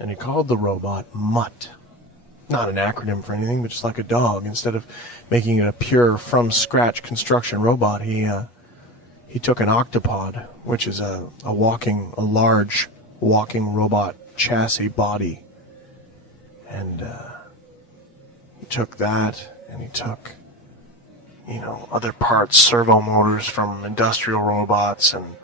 And he called the robot Mutt. Not an acronym for anything, but just like a dog. Instead of making it a pure, from-scratch construction robot, he took an octopod, which is a large walking robot chassis body. And he took that, and he took, other parts, servo motors from industrial robots, and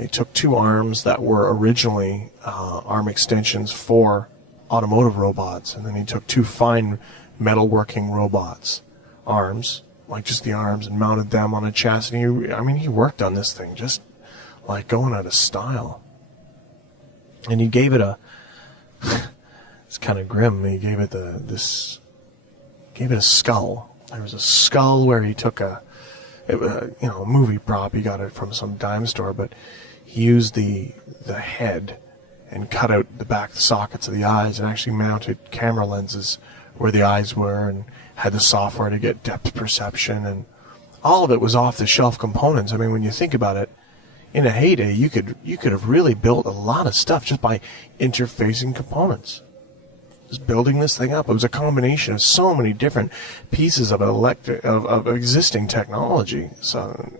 he took 2 arms that were originally arm extensions for automotive robots, and then he took 2 fine metalworking robots arms, like just the arms, and mounted them on a chassis. He worked on this thing just like going out of style. And he gave it it's kind of grim. He gave it a skull. There was a skull where he took a movie prop. He got it from some dime store, but he used the head and cut out the back sockets of the eyes and actually mounted camera lenses where the eyes were and had the software to get depth perception, and all of it was off-the-shelf components. I mean, when you think about it, in a heyday, you could have really built a lot of stuff just by interfacing components. Just building this thing up. It was a combination of so many different pieces of existing technology. So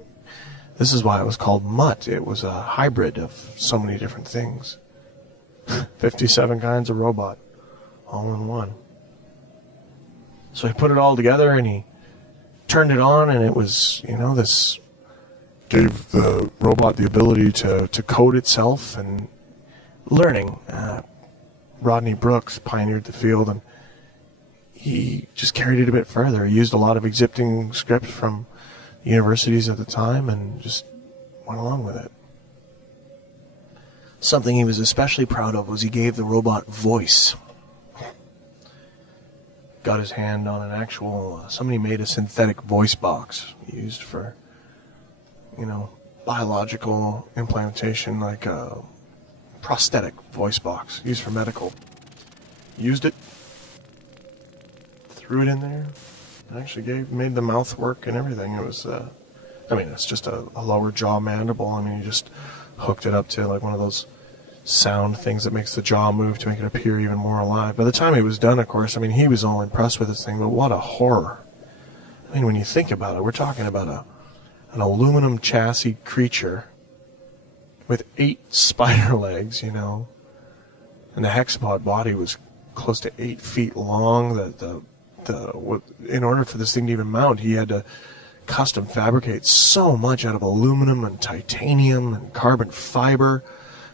this is why it was called Mutt. It was a hybrid of so many different things. 57 kinds of robot, all in one. So he put it all together and he turned it on, and it was, this gave the robot the ability to code itself and learning. Rodney Brooks pioneered the field, and he just carried it a bit further. He used a lot of existing scripts from universities at the time and just went along with it. Something he was especially proud of was he gave the robot voice. Got his hand on an actual, somebody made a synthetic voice box used for, biological implantation, like a prosthetic voice box used for medical. Used it, threw it in there, and actually made the mouth work and everything. It was, it's just a lower jaw mandible. You just hooked it up to like one of those sound things that makes the jaw move to make it appear even more alive. By the time he was done, of course, he was all impressed with this thing, but what a horror. When you think about it, we're talking about an aluminum chassis creature with 8 spider legs, and the hexapod body was close to 8 feet long. In order for this thing to even mount, he had to custom fabricate so much out of aluminum and titanium and carbon fiber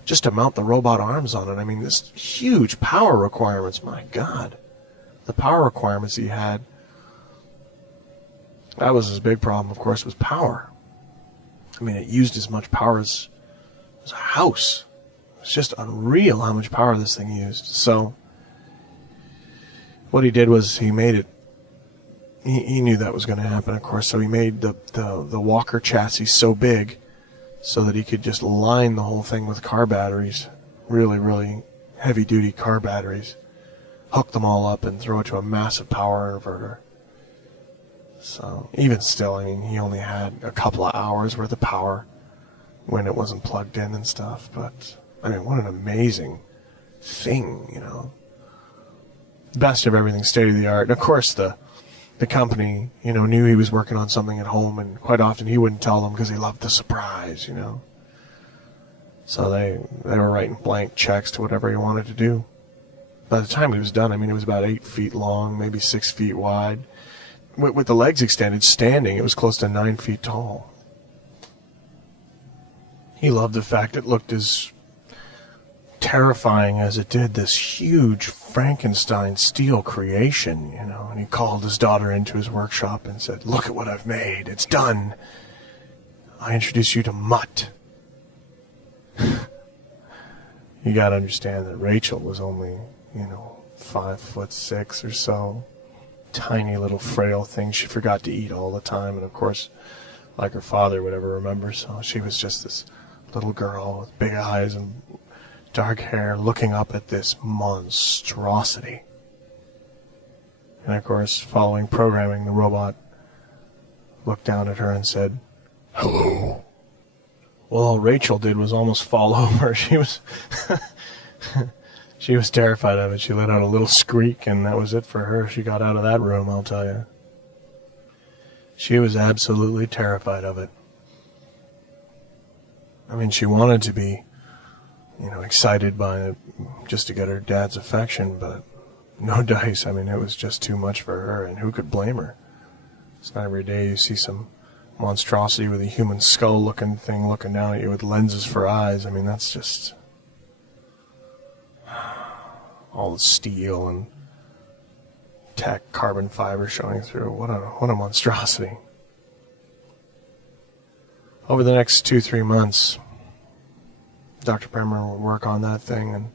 just to mount the robot arms on it. This huge power requirements, my God. The power requirements he had, that was his big problem, of course, was power. It used as much power as a house. It's just unreal how much power this thing used. So what he did was he made it, he knew that was going to happen, of course, so he made the Walker chassis so big so that he could just line the whole thing with car batteries, really, really heavy-duty car batteries, hook them all up and throw it to a massive power inverter. So even still, he only had a couple of hours worth of power when it wasn't plugged in and stuff. But, what an amazing thing, Best of everything, state-of-the-art. And, of course, the company, knew he was working on something at home, and quite often he wouldn't tell them because he loved the surprise, So they were writing blank checks to whatever he wanted to do. By the time he was done, it was about 8 feet long, maybe 6 feet wide. With the legs extended, standing, it was close to 9 feet tall. He loved the fact it looked as terrifying as it did, this huge Frankenstein steel creation, and he called his daughter into his workshop and said, "Look at what I've made. It's done. I introduce you to Mutt." You gotta understand that Rachel was only, 5'6" or so. Tiny little frail thing. She forgot to eat all the time, and of course, like her father would ever remember, so she was just this little girl with big eyes and dark hair looking up at this monstrosity. And of course, following programming, the robot looked down at her and said, "Hello." Well, all Rachel did was almost fall over. She was She was terrified of it. She let out a little squeak, and that was it for her. She got out of that room, I'll tell you. She was absolutely terrified of it. I mean, she wanted to be, excited by it just to get her dad's affection, but no dice. I mean, it was just too much for her, and who could blame her? It's not every day you see some monstrosity with a human skull-looking thing looking down at you with lenses for eyes. I mean, that's just all the steel and tech, carbon fiber showing through. What a monstrosity. Over the next 2-3 months, Dr. Bremer would work on that thing, and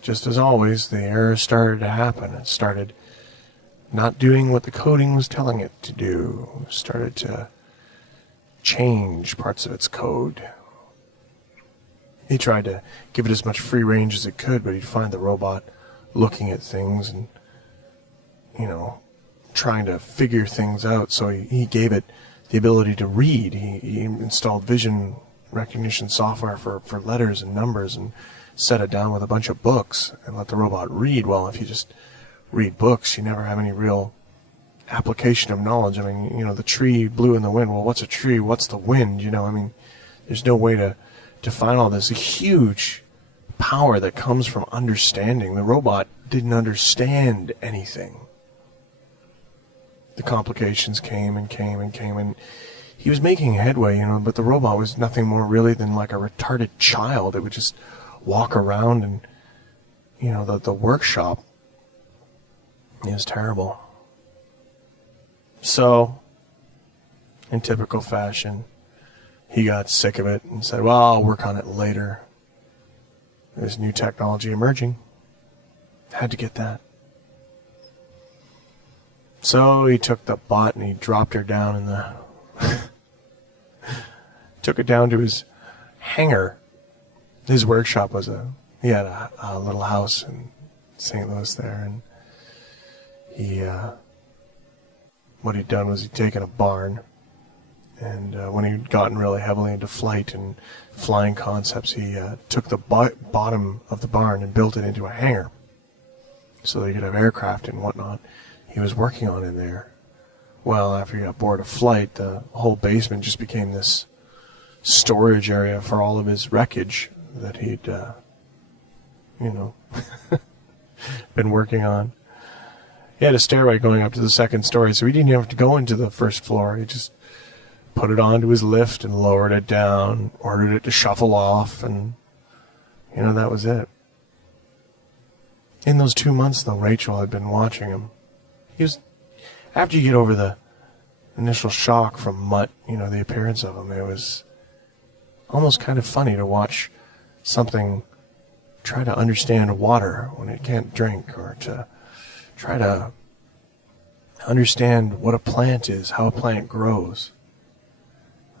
just as always, the errors started to happen. It started not doing what the coding was telling it to do. It started to change parts of its code. He tried to give it as much free range as it could, but he'd find the robot looking at things and, trying to figure things out. So he gave it the ability to read. He installed vision recognition software for letters and numbers and set it down with a bunch of books and let the robot read. Well, if you just read books, you never have any real application of knowledge. I mean, the tree blew in the wind. Well, what's a tree? What's the wind? There's no way to define all this. A huge power that comes from understanding. The robot didn't understand anything. The complications came and came and came, and he was making headway, but the robot was nothing more really than like a retarded child. It would just walk around and, the workshop. It was terrible. So, in typical fashion, he got sick of it and said, well, I'll work on it later. There's new technology emerging. Had to get that. So he took the bot and he dropped her down in the... took it down to his hangar. His workshop was he had a little house in St. Louis there, and he, what he'd done was he'd taken a barn, and when he'd gotten really heavily into flight and flying concepts, he took the bottom of the barn and built it into a hangar so that he could have aircraft and whatnot he was working on in there. Well, after he got bored of flight, the whole basement just became this storage area for all of his wreckage that he'd, been working on. He had a stairway going up to the second story, so he didn't even have to go into the first floor. He just put it onto his lift and lowered it down, ordered it to shuffle off, and, that was it. In those 2 months, though, Rachel had been watching him. After you get over the initial shock from Mutt, the appearance of him, it was almost kind of funny to watch something try to understand water when it can't drink, or to try to understand what a plant is, how a plant grows.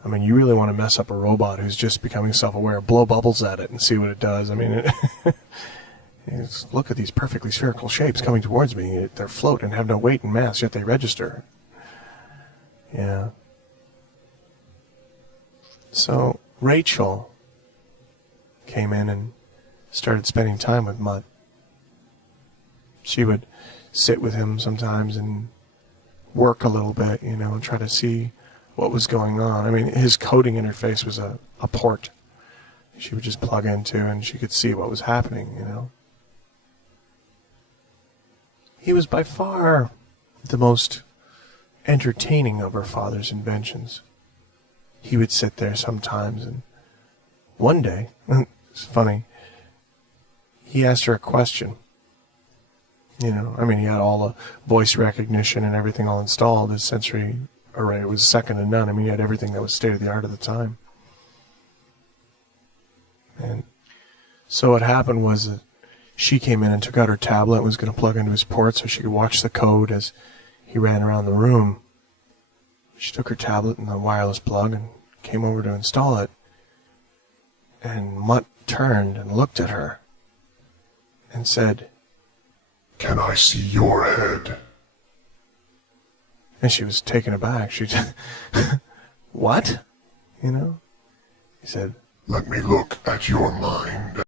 I mean, you really want to mess up a robot who's just becoming self-aware. Blow bubbles at it and see what it does. I mean, look at these perfectly spherical shapes coming towards me. They're float and have no weight and mass, yet they register. Yeah. So Rachel came in and started spending time with Mutt. She would sit with him sometimes and work a little bit, and try to see what was going on. I mean, his coding interface was a port she would just plug into, and she could see what was happening, He was by far the most entertaining of her father's inventions. He would sit there sometimes, and one day, it's funny, he asked her a question. He had all the voice recognition and everything all installed. His sensory array was second to none. He had everything that was state-of-the-art at the time. And so what happened was that she came in and took out her tablet and was going to plug into his port so she could watch the code as he ran around the room. She took her tablet and the wireless plug and came over to install it. And Mutt turned and looked at her and said, "Can I see your head?" And she was taken aback. She just, what? He said, "Let me look at your mind."